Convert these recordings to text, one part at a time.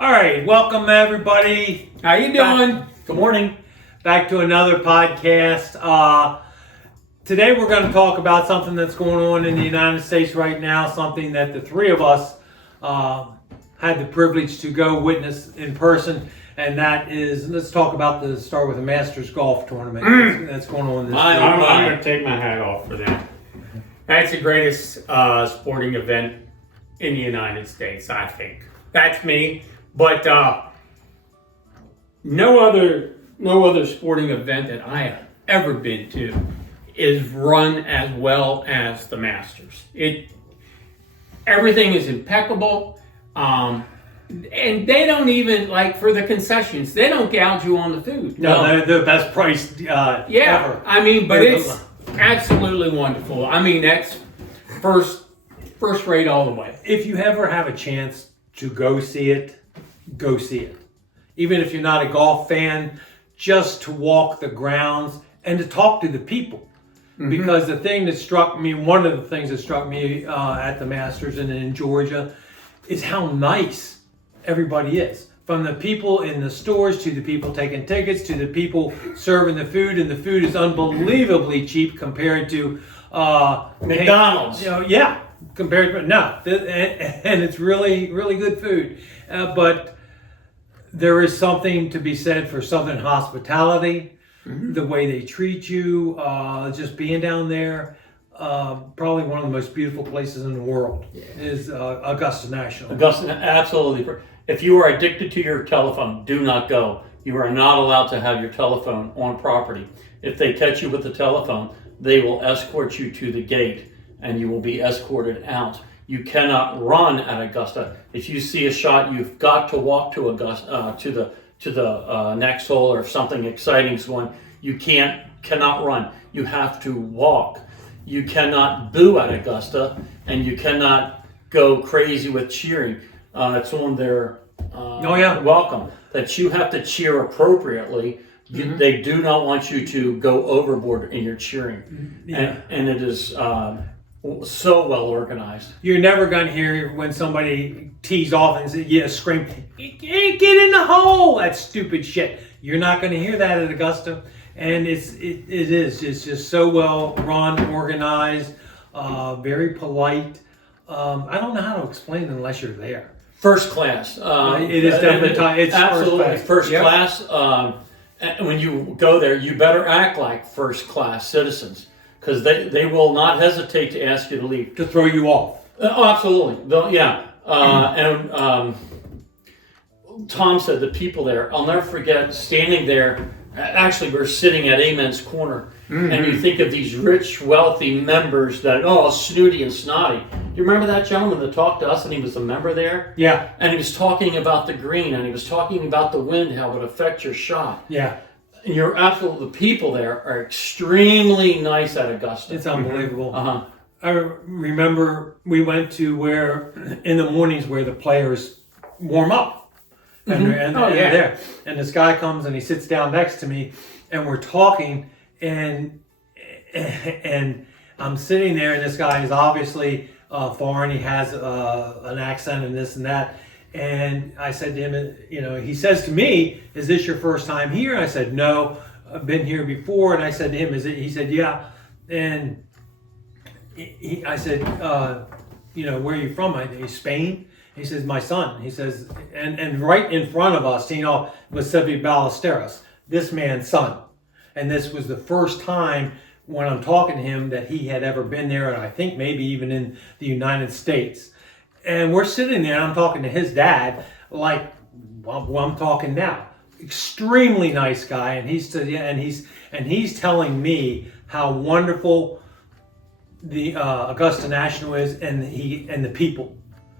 All right, welcome everybody. How you doing? Good morning. Back to another podcast. Today we're going to talk about something that's going on in the United States right now, something that the three of us had the privilege to go witness in person, and that is, let's talk about start with the Masters Golf Tournament that's going on this week. I'm going to take my hat off for that. That's the greatest sporting event in the United States, I think. That's me. But no other sporting event that I have ever been to is run as well as the Masters. Everything is impeccable, and they don't even, like, for the concessions, they don't gouge you on the food. No, they're the best price ever. I mean, but it's absolutely wonderful. I mean, that's first rate all the way. If you ever have a chance to go see it, go see it. Even if you're not a golf fan, just to walk the grounds and to talk to the people. Mm-hmm. Because the thing that struck me, one of the things that struck me at the Masters and in Georgia, is how nice everybody is. From the people in the stores to the people taking tickets to the people serving the food, and the food is unbelievably cheap compared to McDonald's. Compared to and it's really, really good food. But there is something to be said for Southern hospitality, the way they treat you, just being down there. Probably one of the most beautiful places in the world is Augusta National. Augusta, absolutely. If you are addicted to your telephone, do not go. You are not allowed to have your telephone on property. If they catch you with the telephone, they will escort you to the gate and you will be escorted out. You cannot run at Augusta. If you see a shot, you've got to walk to Augusta, to the next hole, or if something exciting is going. You cannot run. You have to walk. You cannot boo at Augusta, and you cannot go crazy with cheering. It's on their welcome that you have to cheer appropriately. They do not want you to go overboard in your cheering, and it is. So well organized. You're never going to hear when somebody tees off and scream, "Get in the hole!" That stupid shit. You're not going to hear that at Augusta, and it's just so well run, organized, very polite. I don't know how to explain it unless you're there. First class. It is definitely. It's absolutely first class. And when you go there, you better act like first class citizens. Because they will not hesitate to ask you to leave. To throw you off. Absolutely. And Tom said the people there, I'll never forget standing there. Actually, we're sitting at Amen's Corner. And you think of these rich, wealthy members that, snooty and snotty. You remember that gentleman that talked to us and he was a member there? Yeah. And he was talking about the green and he was talking about the wind, how it would affect your shot. Yeah. You're absolutely, the people there are extremely nice at Augusta. It's unbelievable. I remember we went to where, in the mornings, where the players warm up. And they're there. And this guy comes and he sits down next to me and we're talking and I'm sitting there and this guy is obviously foreign. He has an accent and this and that. And I said to him, he says to me, "Is this your first time here?" And I said, "No, I've been here before." And I said to him, "Is it?" He said, "Yeah." And I said, "Where are you from?" "Spain." He says, "My son." He says, and right in front of us, was Seve Ballesteros, this man's son. And this was the first time when I'm talking to him that he had ever been there, and I think maybe even in the United States. And we're sitting there, and I'm talking to his dad, like I'm talking now. Extremely nice guy, and he's telling me how wonderful the Augusta National is, and the people,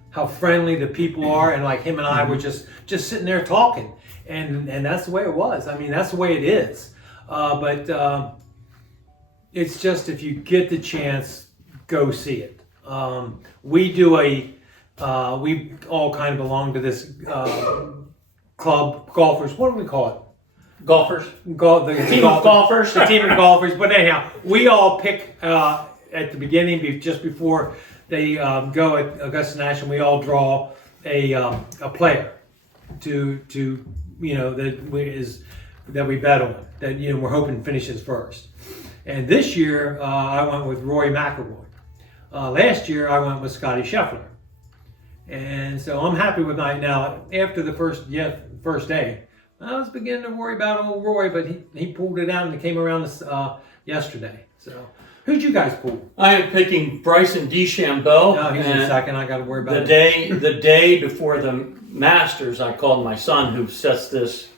how friendly the people are, and like him and I were just sitting there talking, and that's the way it was. I mean, that's the way it is. But it's just, if you get the chance, go see it. We do we all kind of belong to this club, golfers. What do we call it? Golfers? The team of golfers. The team of golfers. But anyhow, we all pick at the beginning, just before they go at Augusta National, we all draw a player. to that we bet on, that we're hoping finishes first. And this year I went with Rory McIlroy. Last year I went with Scotty Scheffler. And so I'm happy with my, now after the first day, I was beginning to worry about old Roy, but he pulled it out and it came around yesterday. So who'd you guys pull? I am picking Bryson DeChambeau. No, he's in second. I got to worry about the day before the Masters. I called my son, who sets this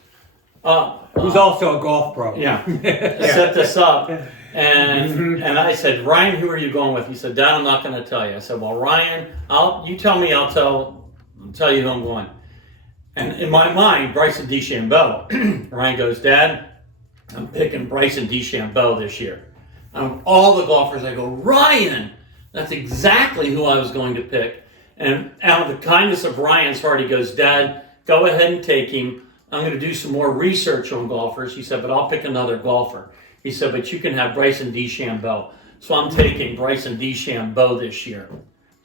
up. Who's also a golf pro. Yeah, set this up, and I said, Ryan, who are you going with? He said, Dad, I'm not going to tell you. I said, well, Ryan, you tell me, I'll tell you who I'm going. And in my mind, Bryson DeChambeau. Ryan goes, Dad, I'm picking Bryson DeChambeau this year. All the golfers, I go, Ryan, that's exactly who I was going to pick. And out of the kindness of Ryan's heart, he goes, Dad, go ahead and take him. I'm going to do some more research on golfers. He said, but I'll pick another golfer. He said, but you can have Bryson DeChambeau. So I'm taking Bryson DeChambeau this year.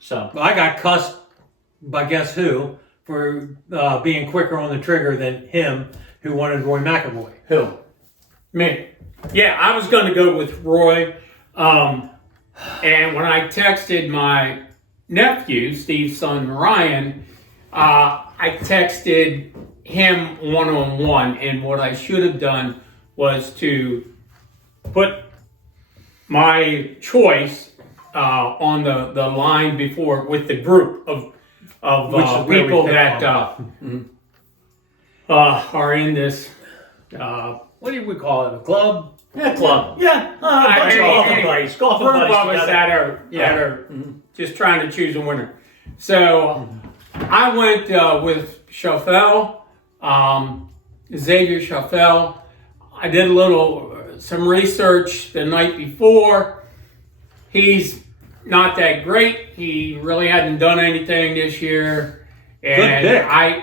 So well, I got cussed by guess who for being quicker on the trigger than him, who wanted Roy McIlroy. Who? Me. Yeah, I was going to go with Roy. And when I texted my nephew, Steve's son, Ryan, I texted him one-on-one. And what I should have done was to put my choice on the line before with the group of people that are in this. What do we call it? A club? Yeah, club. Yeah, golf buddies. Golf Group buddies of us together. that are just trying to choose a winner. So I went with Schaffel, Xavier Schaffel. I did some research the night before. He's not that great. He really hadn't done anything this year. And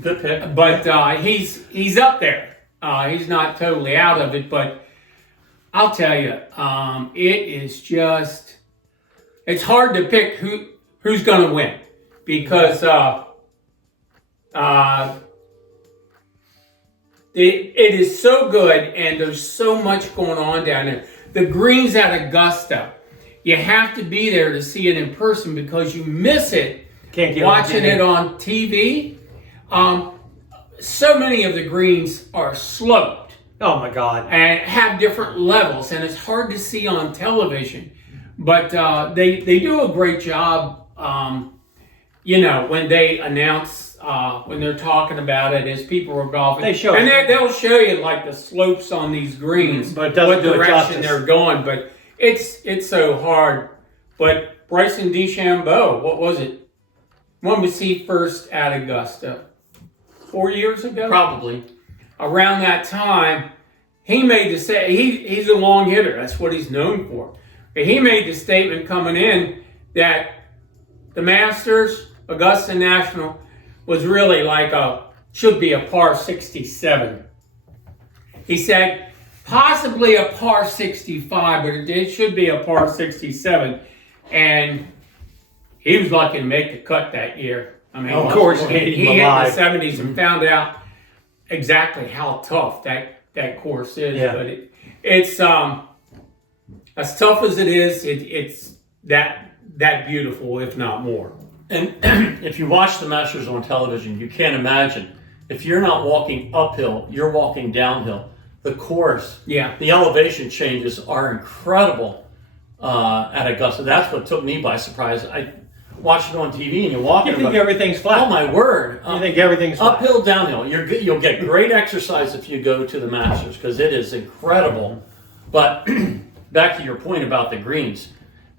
Good pick. But he's up there. He's not totally out of it, but I'll tell you, it is just, it's hard to pick who's going to win because it is so good and there's so much going on down there. The greens at Augusta, you have to be there to see it in person because you miss it watching it on TV. So many of the greens are sloped. Oh my God. And have different levels, and it's hard to see on television. But they do a great job, when they announce, when they're talking about it as people are golfing. They'll show you like the slopes on these greens, but it doesn't what do direction they're going. But it's so hard. But Bryson DeChambeau, what was it? When was he first at Augusta? 4 years ago? Probably. Around that time, he made he's a long hitter. That's what he's known for. But he made the statement coming in that the Masters, Augusta National, was really should be a par 67. He said possibly a par 65, but it should be a par 67. And he was lucky to make the cut that year. I mean, of course, he hit in the 70s and found out exactly how tough that course is. Yeah. But it's as tough as it is, it's that beautiful, if not more. And if you watch the Masters on television, you can't imagine. If you're not walking uphill, you're walking downhill. The course, the elevation changes are incredible at Augusta. That's what took me by surprise. I watch it on TV and you walk. You think everything's flat? Oh my word! You think everything's flat? Uphill, downhill. You'll get great exercise if you go to the Masters because it is incredible. But back to your point about the greens,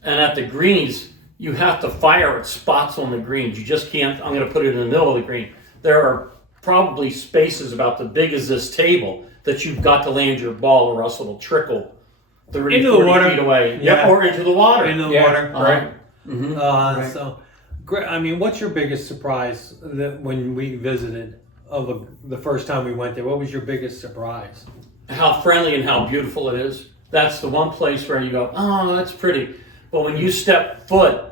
and at the greens you have to fire at spots on the greens. You just can't. I'm going to put it in the middle of the green. There are probably spaces about the big as this table that you've got to land your ball, or else it'll trickle 30, into 40 the water. feet away. Yeah. Or into the water. Into the water, right? Mm-hmm. Right. So, I mean, what's your biggest surprise that when we visited the first time we went there? What was your biggest surprise? How friendly and how beautiful it is. That's the one place where you go, oh, that's pretty. But when you step foot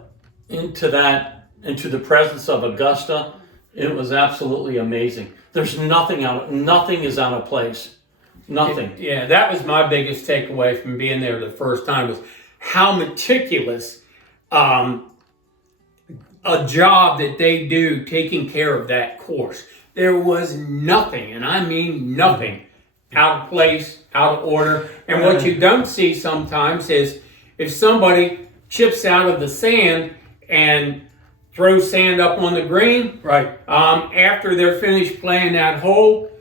into the presence of Augusta, It was absolutely amazing. There's nothing is out of place. Nothing. Yeah, that was my biggest takeaway from being there the first time, was how meticulous a job that they do taking care of that course. There was nothing, and I mean nothing, out of place, out of order. And what you don't see sometimes is if somebody chips out of the sand and throws sand up on the green, Right. after they're finished playing that hole,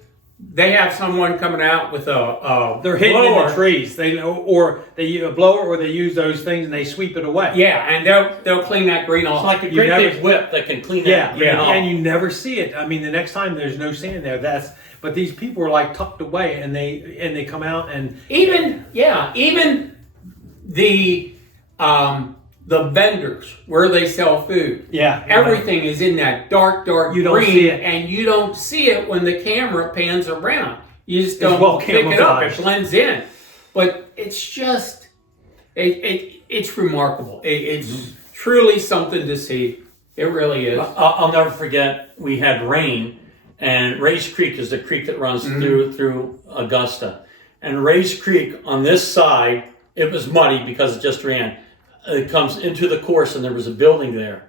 they have someone coming out with a They're hidden in blower. the trees. They use a blower, or they use those things and they sweep it away. Yeah, and they'll clean that green off. It's like a You great never- big whip that can clean Yeah, that. yeah. and you never see it. I mean, the next time there's no sand there. But these people are like tucked away, and they come out and even the vendors where they sell food. yeah, Everything is in that dark You green, don't see it. and you don't see it when the camera pans around. You just It's don't well pick it up. It camouflaged. blends in, but it's just it's remarkable. It's truly something to see. It really is. I'll never forget. We had rain, and Ray's Creek is the creek that runs through Augusta. And Ray's Creek on this side, it was muddy because it just ran. It comes into the course, and there was a building there.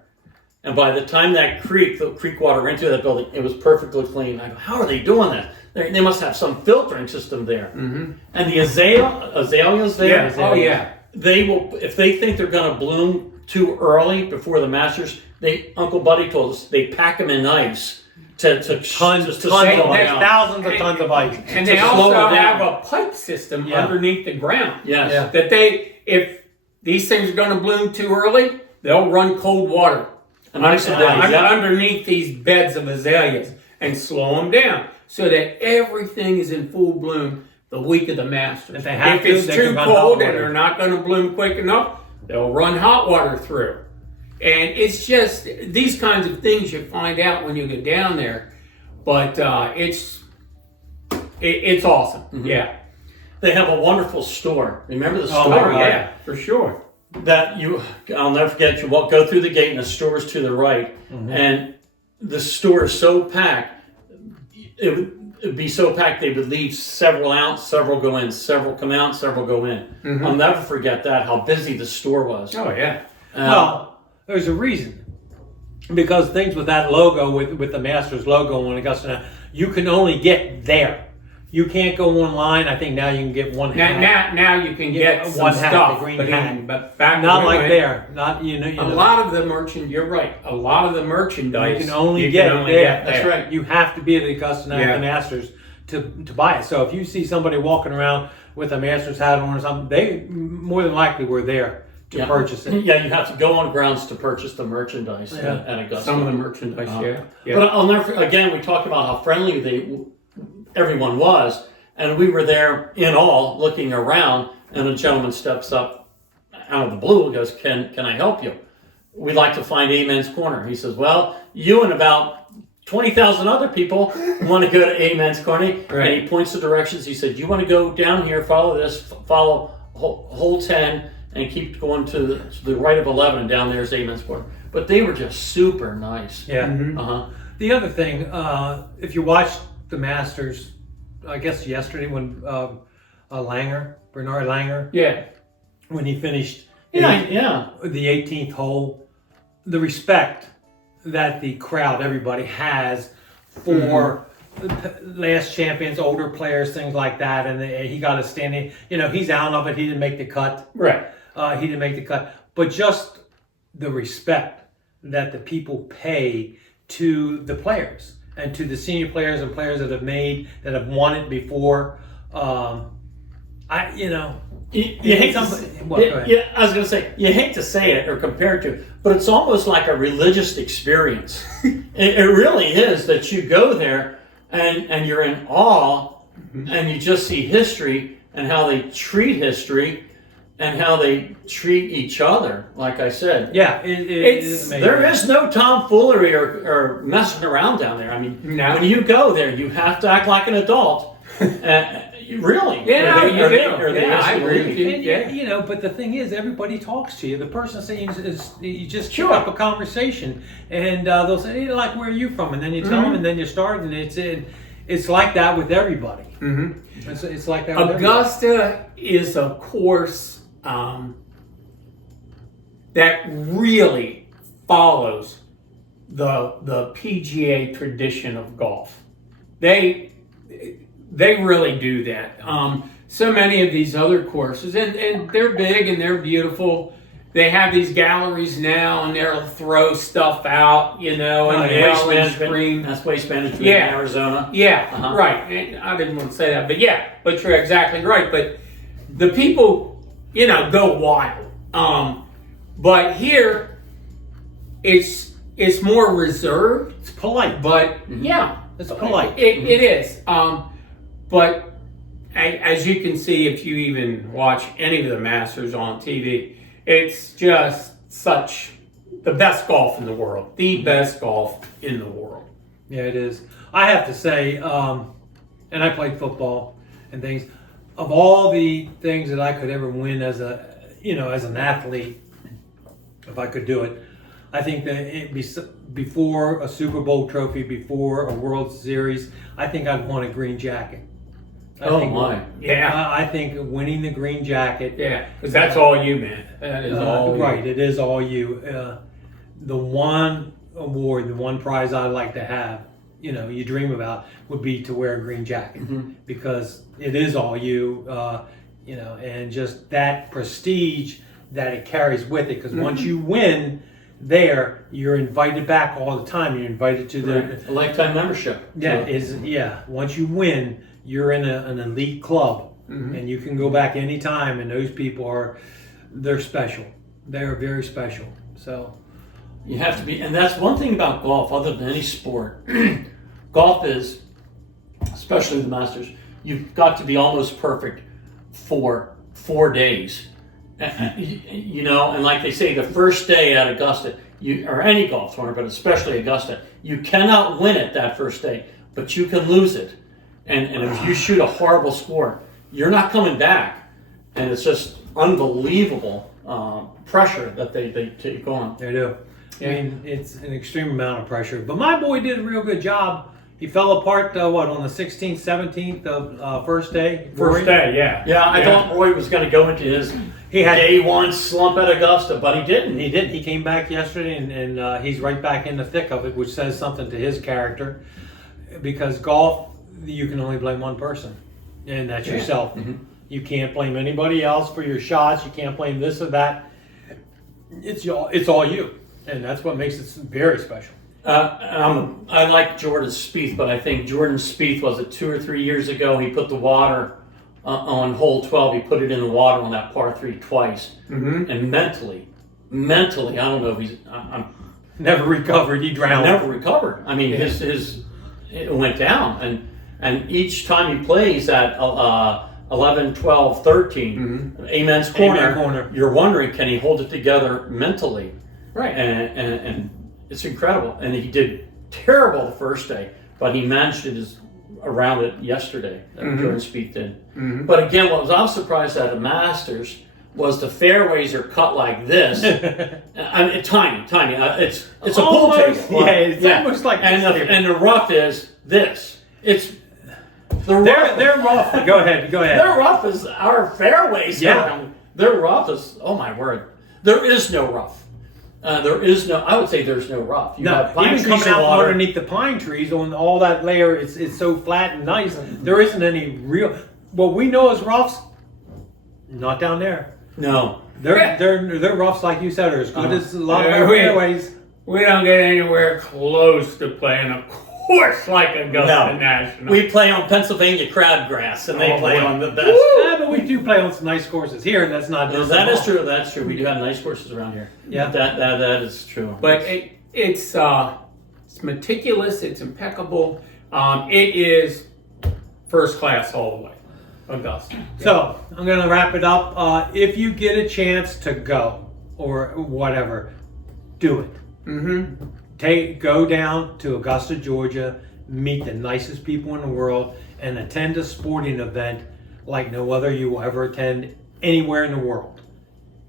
And by the time the creek water went into that building, it was perfectly clean. I go, how are they doing that? They must have some filtering system there. Mm-hmm. And the azaleas there, Yeah. Oh yeah. they will, if they think they're going to bloom too early before the Masters, Uncle Buddy told us they pack them in ice to tons just of slow ice, them down. thousands of tons of ice. And To they slow also it down. have a pipe system Yeah. underneath the ground. Yes. Yeah. That if these things are going to bloom too early, they'll run cold water underneath these beds of azaleas and slow them down so that everything is in full bloom the week of the Masters. If they have to, it's they too can run cold hot and water. they're not going to bloom quick enough, they'll run hot water through. And it's just these kinds of things you find out when you get down there. But it's awesome. Mm-hmm. Yeah. They have a wonderful store. Remember the Oh, store? my Oh, God. yeah, for sure. I'll never forget. You go through the gate, and the store's to the right, and the store is so packed. It'd be so packed they would leave several out, several go in, several come out, several go in. I'll never forget that, how busy the store was. Oh yeah. Well, there's a reason. Because things with that logo, with the Masters logo on Augusta, you can only get there. You can't go online. I think now you can get one hat. Now you can get one some hat, stuff, the green but, hat. but back Not when we like went, there. Not you know. A lot of the merchant. You're right. A lot of the merchandise You can only get there. That's right. You have to be at Augusta at the Masters to buy it. So if you see somebody walking around with a Masters hat on or something, they more than likely were there to purchase it. Yeah, you have to go on grounds to purchase the merchandise at Augusta. Some of the merchandise, yeah. But I'll never. Again, we talked about how friendly everyone was, and we were there in awe, looking around, and a gentleman steps up out of the blue and goes, "Can I help you? We'd like to find Amen's Corner." He says, "Well, you and about 20,000 other people want to go to Amen's Corner," Right. and he points the directions. He said, "You want to go down here, follow this, follow hole 10." And keep going to the right of 11, and down there's Amen's Corner. But they were just super nice. Yeah. The other thing, if you watched the Masters, I guess yesterday when Bernard Langer, Yeah. when he finished Yeah. the 18th hole, the respect that the crowd, everybody has for last champions, older players, things like that, and he got a standing. He's out of it. He didn't make the cut. Right. He didn't make the cut. But just the respect that the people pay to the players and to the senior players and players that have won it before. You hate to, What, go ahead. yeah, I was going to say, you hate to say it or compare it to, but it's almost like a religious experience. it really is, that you go there and you're in awe, and you just see history and how they treat history and how they treat each other. Like I said, Yeah, it is amazing. there is no tomfoolery or messing around down there. I mean, No. when you go there, you have to act like an adult. Really? Yeah, Or you they- do. or they Yeah, ask I you to agree leave. with you. And Yeah. you know, but the thing is, everybody talks to you. The person saying is you just Sure. pick up a conversation, and they'll say, "Hey, like, where are you from?" And then you tell them, and then you start, and it's like that with everybody. Mm-hmm. It's like that. With everybody. Augusta is a course that really follows the PGA tradition of golf. They really do that. So many of these other courses, and they're big and they're beautiful. They have these galleries now, and they'll throw stuff out, you know, and Waste yell and management. scream. That's waste management Yeah. in Arizona. Yeah, Uh-huh. right. And I didn't want to say that, but yeah, but you're exactly right. But the people, you know, go wild. But here, it's more reserved. It's polite. But yeah, It's polite. it is. But as you can see, if you even watch any of the Masters on TV, it's just such the best golf in the world. The best golf in the world. Yeah, it is. I have to say, and I played football and things. Of all the things that I could ever win as an athlete, if I could do it, I think that before a Super Bowl trophy, before a World Series, I think I'd want a green jacket. Yeah. I think winning the green jacket. Yeah, because that's all you, man. That is all you. Right, it is all you. The one award, the one prize I like to have, you know, you dream about, would be to wear a green jacket, because it is all you, you know, and just that prestige that it carries with it. Because once you win there, you're invited back all the time. You're invited to the A lifetime membership. Once you win, you're in an elite club, and you can go back anytime. And those people they're special. They're very special. So You have to be, and that's one thing about golf, other than any sport. Golf is, especially the Masters, you've got to be almost perfect for 4 days. You know, and like they say, the first day at Augusta, or any golf tournament, but especially Augusta, you cannot win it that first day, but you can lose it. And if you shoot a horrible score, you're not coming back. And it's just unbelievable pressure that they take on. they do. I mean, it's an extreme amount of pressure. But my boy did a real good job. He fell apart, on the 16th, 17th of first day? First day, yeah. Yeah, I thought Roy was going to go into his day one slump at Augusta, but he didn't. He didn't. He came back yesterday, and he's right back in the thick of it, which says something to his character. Because golf, you can only blame one person, and that's yourself. You can't blame anybody else for your shots. You can't blame this or that. It's all you, and that's what makes it very special. I like Jordan Spieth, but I think Jordan Spieth, was it 2 or 3 years ago, he put the water on hole 12, he put it in the water on that par 3 twice. And mentally, I don't know if I'm Never recovered. He drowned. never recovered. I mean, it went down, and each time he plays at 11, 12, 13, Amen's corner, you're wondering, can he hold it together mentally? Right. And it's incredible. And he did terrible the first day, but he managed it around it yesterday. Jordan Spieth did. But again, what I was surprised at the Masters was the fairways are cut like this. I mean, tiny. It's a pool table. Yeah, it's almost like and the rough is this. It's the rough. They're rough. Go ahead. Their rough is our fairways. Yeah. Their rough is, oh my word. There is no rough. I would say there's no rough. You have pine even trees coming and out water. underneath the pine trees on all that layer, it's so flat and nice. There isn't any real. What we know as roughs, not down there. No. They're roughs, like you said, are as good as a lot of Yeah, our fairways. We don't get anywhere close to playing a course like Augusta National. We play on Pennsylvania crabgrass, and they play on the best. Yeah, but we do play on some nice courses here, and that's not. That is true. That's true. We do have nice courses around here. Yeah. That is true. But it's meticulous. It's impeccable. It is first class all the way. Augusta. So I'm going to wrap it up. If you get a chance to go or whatever, do it. Go down to Augusta, Georgia, meet the nicest people in the world, and attend a sporting event like no other you will ever attend anywhere in the world.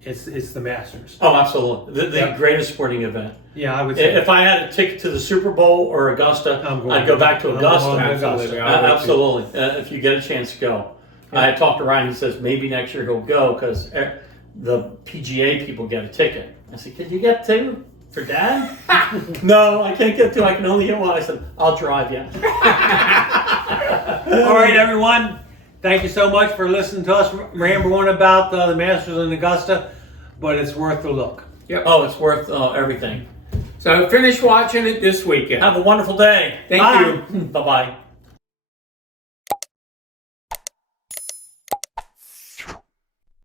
It's the Masters. Oh, absolutely. The Yep. greatest sporting event. Yeah, I would say. If I had a ticket to the Super Bowl or Augusta, I'd go back to I'm Augusta. going to Absolutely. Augusta. Absolutely. If you get a chance to go. Yeah. I talked to Ryan. He says maybe next year he'll go because the PGA people get a ticket. I said, "Could you get two for Dad?" No, I can't get two. I can only get one. I said, "I'll drive you." All right, everyone. Thank you so much for listening to us ramble on about the Masters in Augusta, but it's worth the look. Oh, it's worth everything. So finish watching it this weekend. Have a wonderful day. Thank Bye. you. Bye-bye.